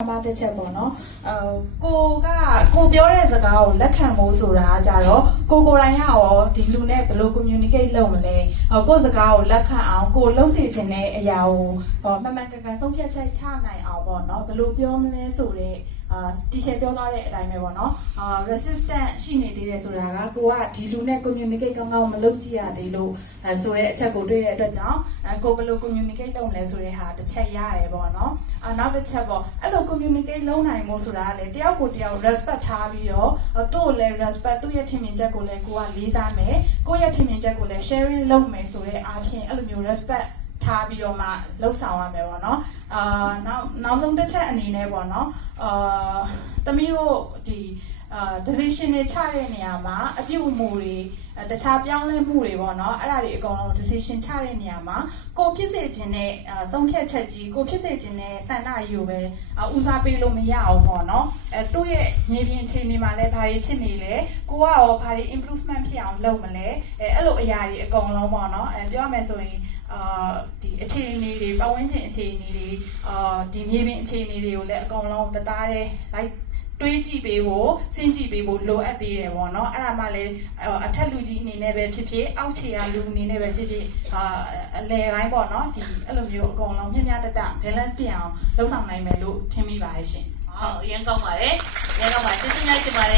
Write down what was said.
မှာတစ်ချက်ပေါ့နော်ကိုပြောတဲ့စကားကိုလက်ခံဖို့ဆိုတာကြတော့ကိုယ်တိုင်ကရောဒီလူနဲ့ဘယ်လို communicate လုပ်မလဲကိုယ်စကားကိုလက်ခံအောင်ကိုလှုပ်စေချင်တဲ့အရာကိုမှန်မှန်ကန်ကန်ဆုံးဖြတ်ချက်ချနိုင်အောင်ပေါ့နော်ဘယ်လိုပြောမလဲဆိုတဲ့တီရှယ်ပြောသွားတဲ့အတိုင်းပဲပေါ့နော်resistant ရှိနေသေးတယ်ဆိုတာကကိုကဒီလူနဲ့ communicate ကောင်းကောင်းမလုပ်ကြည့်ရသေးလို့ဆိုတဲ့အချက်ကိုတွေ့တဲ့အတွက်ကြောင့်ကိုဘယ်လို communicate လုပ်မလဲဆိုတဲ့ဟာတစ်ချက်ရတယ်ပေါ့နော်နောက်တစ်ချက်ပေါ့အဲ့လို communicate လုပ်နိုင်မှုဆိုတာကလေတယောက်ကိုတယောက် respect ထားပြီးတော့သူ့ကိုလည်း respect သူ့ရဲ့ထင်မြင်ချက်ကိုလည်းကိုကလေးစားမယ်ကိုယ့်ရဲ့ထင်မြင်ချက်ကိုလည်း sharing လုပ်မယ်ဆိုတဲ့အားဖြင့်အဲ့လိုမျိုး respectထားပြီးတော့မှလှုပ်ဆောင်ရမယ်ပေါ့နော်နောက်ဆုံးတစ်ချက်အနေနဲ့ပေါ့နော်သမီးတို့ဒီ decision တွေချတဲ့နေရာမှာအပြုအမူတွေတခြားပြောင်းလဲမှုတွေပေါ့နော်အဲ့ဒါတွေအကုန်လုံး decision ချတဲ့နေရာမှာကိုဖြစ်စေခြင်းနဲ့ဆုံးဖြတ်ချက်ကြီးကိုဖြစ်စေခြင်းနဲ့ဆန္ဒကြီးကိုပဲဦးစားပေးလို့မရအောင်ပေါ့နော်သူ့ရဲ့မြေပြင်အခြေအနေမှာလည်းဘာတွေဖြစ်နေလဲကိုကရောဘာတွေ improvement ဖြစ်အောင်လုပ်မလဲအဲ့လိုအရာတွေအကုန်လုံးပေါ့နော်ပြောရမယ်ဆိုရင်ဒီအခြေအနေတွေပတ်ဝန်းကျင်အခြေအနေတွေဒီမြေပြင်အခြေအနေတွေကိုလည်းအကုန်လုံးတသားတည်းလိုက်တွေးကြည့်ပေးဖို့စဉ်းကြည့်ပေးဖို့လိုအပ်သေးတယ်ပေါ့နော်အဲ့ဒါမှလည်းအထက်လူကြီးအနေနဲ့ပဲဖြစ်ဖြစ်အောက်ခြေကလူအနေနဲ့ပဲဖြစ်ဖြစ်အလယ်ပိုင်းပေါ့နော်ဒီအဲ့လိုမျိုးအကုန်လုံးမျှမျှတတ balance ပြအောင်လှုပ်ဆောင်နိုင်မယ်လို့ထင်မိပါတယ်ရှင်ဟုတ်အရင်ကောင်းပါတယ်အရင်ကောင်းပါကျေးဇူးများတင်ပါတယ်